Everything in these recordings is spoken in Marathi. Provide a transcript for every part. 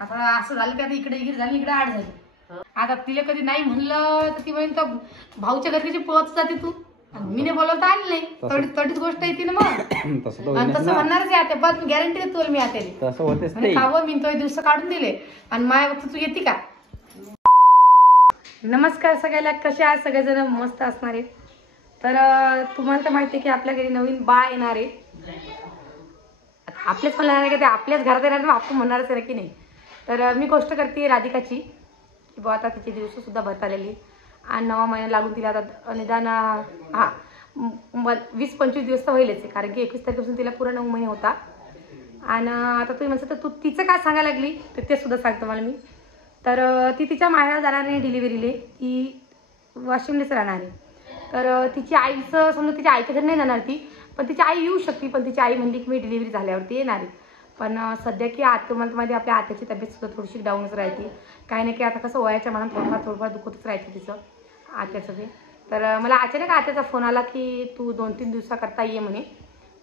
आता असं झालं की आता इकडे इकडे झाली इकडे आड झाली. आता तिला कधी नाही म्हणलं तर ती म्हणेन तर भाऊच्या घरची पळत जाते तू. मी नाही बोलवता आली नाही तडीच गोष्ट येते ना मग. तसं म्हणणारच आहे आता बस गॅरंटी देतो मी आता. तसं होतेच नाही. खावं मी तो दिवस काढून दिले आणि माया वक्त तू येते का. नमस्कार सगळ्याला, कसे आहात सगळेजण? मस्त असणार आहे. तर तुम्हाला तर माहिती आहे की आपल्या घरी नवीन बाळ येणार आहे. आपलेच म्हणणार आहे की ते आपल्याच घरात येणार मग आपण म्हणणारच आहे की नाही. तर मी गोष्ट करते राधिकाची की बा आता तिचे दिवस सुद्धा भरत आलेली आणि 9 महिना लागून तिला आता निदान 20-25 दिवस तर होईलच आहे. कारण की 21 तारखेपासून तिला पुरा 9 महिने होता. आणि आता तुम्ही म्हणता तर तू तिचं काय सांगायला लागली तर ते सुद्धा सांगतो मला मी. तर ती तिच्या माहेराला जाणार नाही डिलिव्हरीले, ती वाशिमलेच राहणार आहे. तर तिची आईचं समजा तिच्या आईच्या घरी नाही जाणार ती, पण तिची आई येऊ शकते. पण तिची आई म्हणली की मी डिलिव्हरी झाल्यावरती येणार आहे. पण सध्या की मध्ये आपल्या आत्याची तब्येत सुद्धा थोडीशी डाऊनच राहते. काही नाही की आता कसं वयाच्या मनात थोडंफार दुखतच राहायचं तिचं आत्याचं ते. तर मला अचानक आत्याचा फोन आला की तू 2-3 दिवसाकरता ये म्हणे,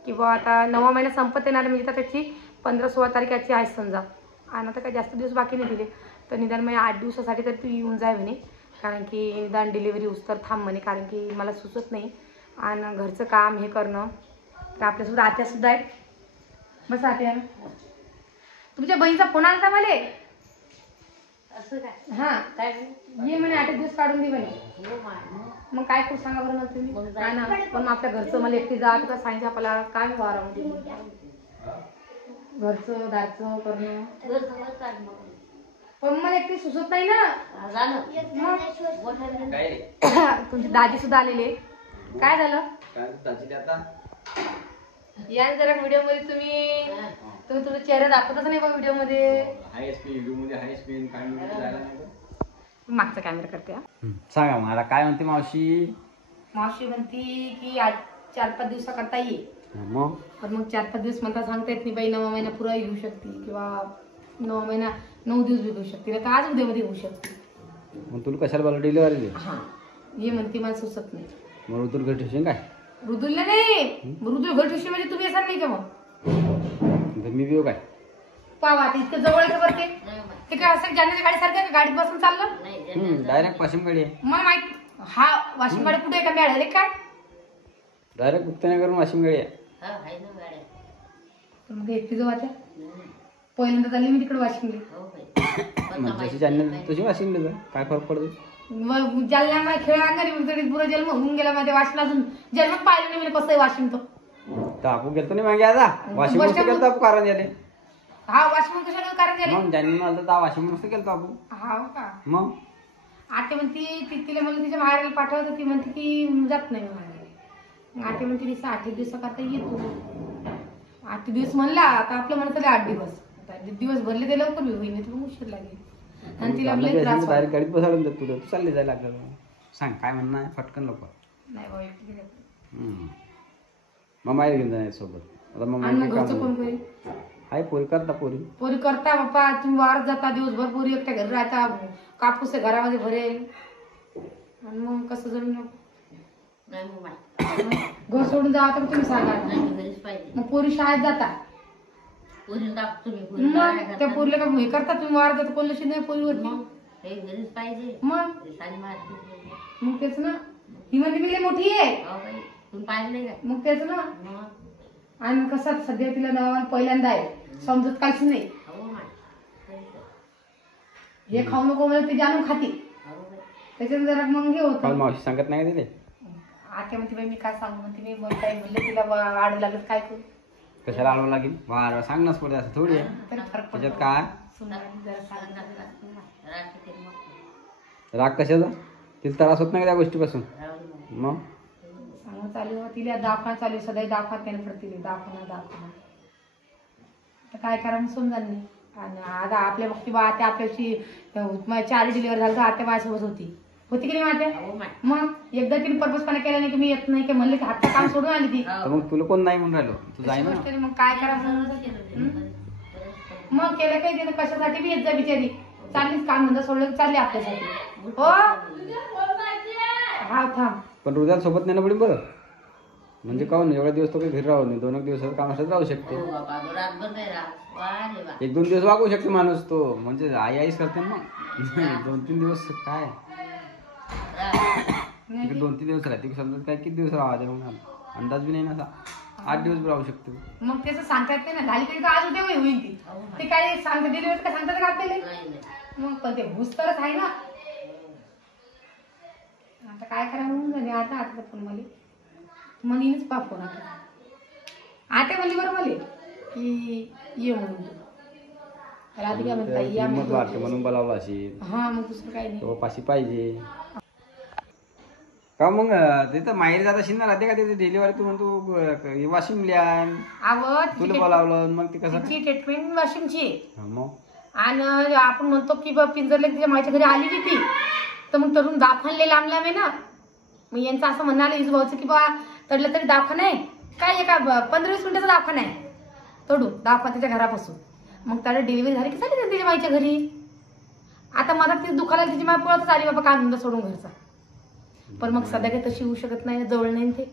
किंवा आता 9 महिना संपत येणार म्हणजे तर त्याची 15-16 तारखेची आहे समजा. आणि आता काही जास्त दिवस बाकी नाही दिले तर निदान म्हणजे 8 दिवसासाठी तर तू येऊन जाय म्हणे. कारण की निदान डिलिव्हरी उस्तर थांब म्हणे, कारण की मला सुचत नाही आणि घरचं काम हे करणं. तर आपल्यासुद्धा आत्यासुद्धा आहे. बस आत्या तुमच्या बहिणीचा फोन आला मला. असं काय? हां काय ये म्हणे 8 दिवस काढून दे म्हणे. मग काय करू सांगा बरं मला तुम्ही. काय ना पण आपल्या घरचं मला एकटी जा तर सांगितलं आपल्याला काय वारामध्ये घरचं दारचं करणं. पण मला एकटी सुचत नाही ना. तुमची दाजी सुद्धा आलेले. काय झालं या जरा व्हिडिओ मध्ये तुम्ही तुझा चेहरा दाखवतच नाही बा व्हिडिओ मध्ये. मागचा कॅमेरा करते. सांगा मला काय म्हणते मावशी. मावशी म्हणती की आज 4-5 दिवसाकरता ये. मग पण मग 4-5 दिवस म्हणता सांगता येत नाही बाई. 9 महिना पुरा येऊ शकते किंवा 9 महिना 9 दिवस बी येऊ शकते का आज उद्यामध्ये येऊ शकते. मग तुला कशाला बोला डिलिव्हरी. हा ये म्हणते मला सुचत नाही. मग तुला घरी ठेवशील काय. मृदुलला नाही, मृदुल घर ठेवशी म्हणजे तुम्ही येणार नाही का मग. मी येऊ काय पावा इतकं जवळ आहे का बरं ते काय असं जाण्याच्या गाडी सारखं गाडीत बसून चाललं डायरेक्ट वाशिम गाडी आहे. मला माहित. हा वाशिम गाडी कुठे आहे का मिळाले काय डायरेक्ट गुप्तनगरून वाशिम गाडी आहे. मग एकटी जाऊ पहिल्यांदा चालली मी तिकडे वाशिमले. जशी जाणं तशी वाशिमले जा काय फरक पडतो. जालना खेळ अंगाने पुरा जन्म होऊन गेला माझ्या वाशिमला. अजून जन्मच पाहिलं नाही म्हणजे कसं आहे वाशिम. तर आपण गेलतो नाही मागे आता वाशिम मस्त गेलतो आपण कारण झाले. हा वाशिम कशाला कारण झाले मग ज्यांनी आलं तर वाशिम मस्त गेलतो आपण. हा का. मग आते म्हणती तिला मला तिच्या माहेराला पाठवत. ती म्हणते की जात नाही माहेराला. आते म्हणते तिचा 8 दिवसाकरता येतो. 8 दिवस म्हणला आता आपलं म्हणत 8 दिवस. दिवस भरले ते लवकर होईल नाही तर उशीर लागेल. आणि तिला डायरेक्ट गाडीत बसावून देत तुला तू चालली जायला लागलं. सांग काय म्हणणं आहे फटकन लोक नाही बाबा एकटी. मग माहेर घेऊन जाणार सोबत. आता मग घरचं कोण करेल. हाय पोरी करता पोरी करता बाप्पा. तुम्ही वारत जाता दिवसभर पोरी एकट्या घरी राहता. कापूस घरामध्ये भरेल आणि मग कसं जण घर सोडून जावा तर तुम्ही सांगा. मग पोरी शाळेत जाता त्या पोरीला का हे करता तुम्ही वारत जाता कोण लक्ष नाही पोरीवरती. मग तेच ना ही म्हणजे मी मोठी आहे मग तेच ना. आणि कसं सध्या तिला नवा पहिल्यांदा आहे समजत काहीच नाही. हे खाऊ नको म्हणजे ते जाणून खाती त्याच्यात जरा मग हे होतं. मावशी सांगत नाही का तिथे. आता म्हणते बाई मी काय सांगू म्हणते मी मग काय म्हणलं तिला आड लागत काय करू. कशाला आडवं लागेल वार सांगणंच पडते असं थोडी आहे. त्याच्यात काय राग कशाचा तिला त्रास होत नाही का त्या गोष्टीपासून. मग सांगून चालू तिला दाखवा चालू सध्या दाखवा त्याने पडते दाखवणं काय करा मग समजा नाही. आणि आता आपल्या बघती बा आता आपल्याशी 4 डिलिव्हरी झालं तर आत्या माझ्यासोबत होती की नाही माझ्या. मग एकदा तिने पर्पजपणा केला नाही की मी येत नाही की म्हणले की हातचं काम सोडून आली ती. मग तुला कोण नाही म्हणून राहिलो तू जाय ना. मग काय करा मग केलं काही तिने कशासाठी बी येत जा बिचारी. चाललीच काम धंदा सोडलं की चालली आपल्यासाठी. हो हा थांब पण हृदयाला सोबत नेणं पडेल बरं. म्हणजे काहून एवढा दिवस तो काही घरी राहू नाही, 2 दिवस काम असत राहू शकते. हो बाबा रातभर नाही राहत वा रे वा 1-2 दिवस वागू शकते माणूस तो, म्हणजे आई आईच करते ना मग. 2-3 दिवस काय राहत. 2-3 दिवस राहते समजा, काय किती दिवस राहायचे मग अंदाज बी नाही ना असा. 8 दिवस बी राहू शकते. मग त्याचं सांगता येत नाही ना, झाली तरी तर आज उद्या होईल ती. ते काय सांगते डिलिव्हरी काय सांगतात का आपल्याला? नाही नाही मग पण ते भूस तरच आहे ना. आता काय करा म्हणून झाले आता आता पण मला म्हणीनच पाप होणार. आता म्हणली बरं मला की ये म्हणून तू राधिका म्हणता या हिंमत वाटते म्हणून बोलावलं असेल. हा मग दुसरं काही नाही. तो पाशी पाहिजे का मग. तिथं माहेर जात असेल ना राहते का तिथे डिलिव्हरी, तू म्हणतो वाशिमला आवड तुला बोलावलं मग ते कसं तिची ट्रीटमेंट वाशिमची आहे. हा मग आणि आपण म्हणतो की बा पिंजरले तिच्या माझ्या घरी आली की ती तर मग तरुण दवाखानले लांब लांब आहे ना. मग यांचं असं म्हणणं आलं भाऊचं की बा तडलं तरी दवाखाना आहे काय एका 15-20 मिनिटाचा दवाखाना आहे तडू दवाखाना त्याच्या घरापासून. मग त्याला डिलिव्हरी झाली की चालेल तिच्या माईच्या घरी. आता मला ती दुखायला तिची माय पळतच आली बाबा काम धंदा सोडून घरचा. पण मग सध्या काही तशी होऊ शकत नाही, जवळ नाही ते.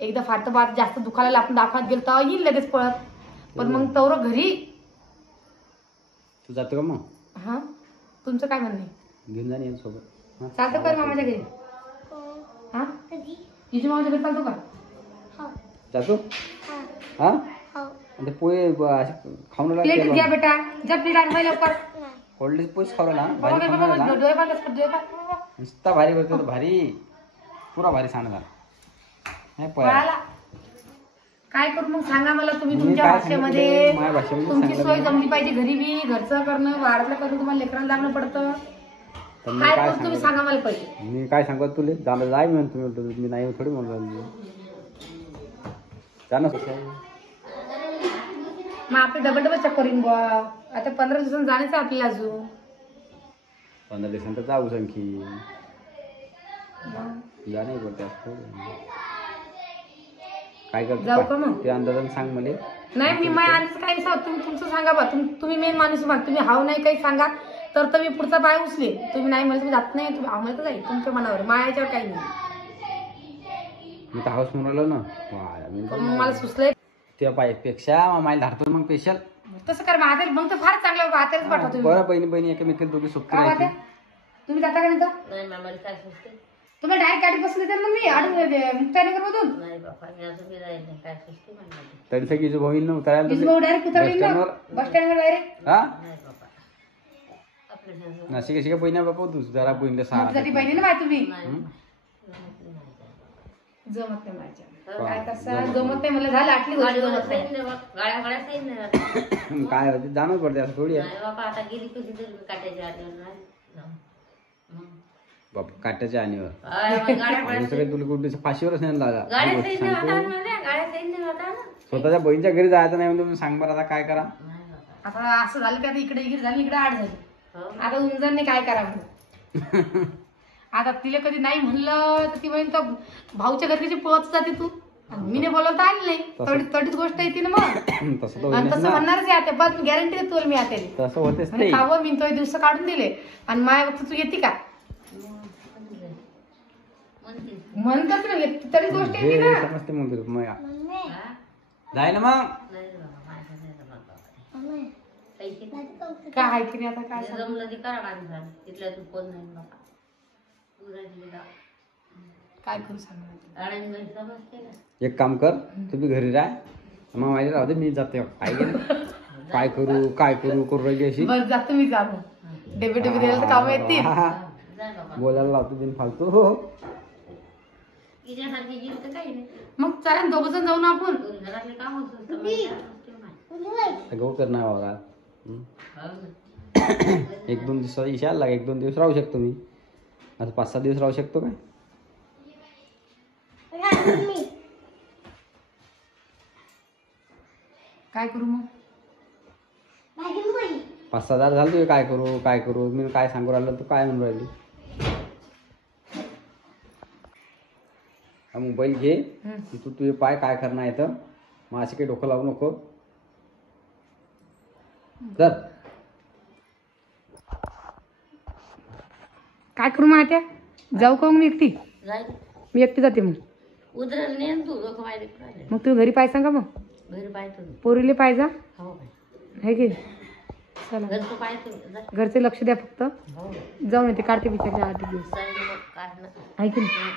एकदा फार तर बात जास्त दुखायला आपण दवाखान्यात गेलो तर येईल लगेच पळत. पण मग तवर घरी तू जातो का मग? हा तुमचं काय म्हणणं आहे? घेऊन जाणे सोबत. चालतं कर मामाच्या घरी. हा तिच्या मामाच्या घरी चालतो का? जातो हा. ते पोहे असे खाऊन प्लेट घ्या बेटा जा प्लेट आण लवकर. कोल्ड पोहेच खावला ना बाबा भारी काय खावला बाबा ना. डोळे पाहत डोळे पाहत नुसता भारी करतो भारी, पुरा भारी सांगणार नाही पळाला. काय करू मग सांगा मला तुम्ही मी तुमच्या काय भाषेमध्ये. सांगितलं? माझ्या भाषेमध्ये तुमची सांगितलं सोय मी. जमली पाहिजे घरी बी घरचं करणं वाढतलं करणं तुम्हाला लेकरांना लागणं पडतं. तर मी काय काय करू तुम्ही सांगतो सांगा मला पहिले. मी काय सांगत तुले जाणं जाय म्हणतो मी नाही थोडी म्हणलो जाणं. मग आपले डबल चक्कर येईन बुवा. आता 15 दिवसांनी जाण्याचं आपल्याला अजून 15 दिवसांतर जाऊ आणखी जाणे पडते काय जाऊ का करतो मग? ते अंदाजाने सांग मला. नाही मी माझ्या आधीच काही नाही. तुम्ही तुमचं सांगा बा. तुम्ही मेन माणूस बा. तुम्ही हाव नाही काही सांगा तर मी पुढचा पाय उचले. तुम्ही नाही म्हणलं तुम्ही जात नाही. तुम्ही आम्हाला तर जाईल तुमच्या मनावर मायाच्यावर काही नाही. मी तर हाऊस म्हणून राहिलो ना पण मग मला सुचलंय त्या पायपेक्षा मायला धाडतो मग स्पेशल. तसं कर मग आता मग तर फार चांगलं आताच पाठवतो तुम्ही. बरं बहिणी बहिणी एकमेकीला दोघी सोबती काय राहायची. वाटतं? तुम्ही जाता का नाही तर नाही मामाला काय सुचते तुम्ही डायरेक्ट गाडी बसले तर मग मी मुक्ताईनगर मधून नाही बाबा मी अजून बी जाईल नाही काय सुचते म्हणलं तरी सगळी भाऊ न उतरायला इस भाऊ डायरेक्ट उतरली ना बसस्टँडवर. बस स्टँडवर डायरेक्ट. हा नाही बाबा आपल्या नाशिक शिका बहिणी बापा तू जरा बहिणीला सांग. मोठीसाठी बहिणी ना बाय तुम्ही. नाही जमत नाही माझ्या काय कसं जमत नाही मला झालं आटली गोष्ट जमत नाही. गाड्या गाड्या सही नाही राहत. काय होते जाणंच पडते असं थोडी आहे. नाही बाबा आता गेली कशी तरी काट्याच्या आठवण नाही जाऊ. मग. बाप काट्याच्या आणीवर मग गाड्या गाड्या सगळे तुला कुठे फाशीवरच नाही लागला. गाड्या ही सही गोष्ट नाही सांगतो. होता ना गाड्या सही नाही होता ना स्वतःच्या बहिणीच्या घरी जायचं नाही म्हणजे सांग बरं आता काय करा. नाही बाबा आता असं झालं की आता इकडे इकडे झाली इकडे आड झाली. हो आता उंजरने काय करावं. आता तिला कधी नाही म्हणलं तर ती म्हणतो भाऊच्या घरी कशी पळत जाते तू. मी नाही बोलवता आली नाही तडीच गोष्ट येते ना मग. तसं तर आणि होईनच तसं ना. म्हणणारच आहे बस गॅरंटी देतो मी आता. तसं होतेच म्हणजे नाही. खावं मी तो दिवस काढून दिले आणि माय वक्त तू येते का म्हणते म्हणतात ना तरी गोष्ट हे येते ना. समजते मग मग हा? जाय ना मग. नाही रे बाबा माझ्या नाही जमत बाबा पैसे नाही. काय आहे की नाही आता काय जे सांगू. जमलं ते करा माणसाला तिथल्या तू कोण नाही बाबा तू राहिली का काय करू सांगा. आणि घरी समजते ना एक काम कर तुम्ही घरी राह मग माझ्या राहू दे मी जाते काय गेलं काय करू करू राहिली अशी. बस जातो मी जाऊ डेबे डेबे द्यायला तर काम येतील. जाय बाबा बोलायला लावतो दिन फालतू. हो तिच्यासारखी जीव तर काही नाही मग चालेल दोघ जण जाऊ ना आपण. दोन घरातले काम असतं गहू करणार वावरात. 1-2 दिवस इशाला लाग 1-2 दिवस राहू शकतो मी. आता 5-6 दिवस राहू शकतो काय. काय करू मग 5-6 हजार झालं तुझे काय करू मी काय सांगू राहिलं तू काय म्हणून राहिली. हा मोबाईल घे तू तुझे पाय काय करणार आहे तर मग असे काही डोकं लावू नको. तर काय करू मग आता जाऊ का मग मी एकटी. जाय मी एकटी जाते मग. उधरल नाही ना तू लोक माहिती कुणाला मग तुम्ही घरी पाहिजे का मग घरी पाहतो मी. पोरीले पाहिजे हो काय आहे की चला घरचं पाहतो जा. घरचे लक्ष द्या फक्त हो जाऊन येते कार्तिक बिचारच्या 8 दिवस चालेल मग काय ना आहे की नाही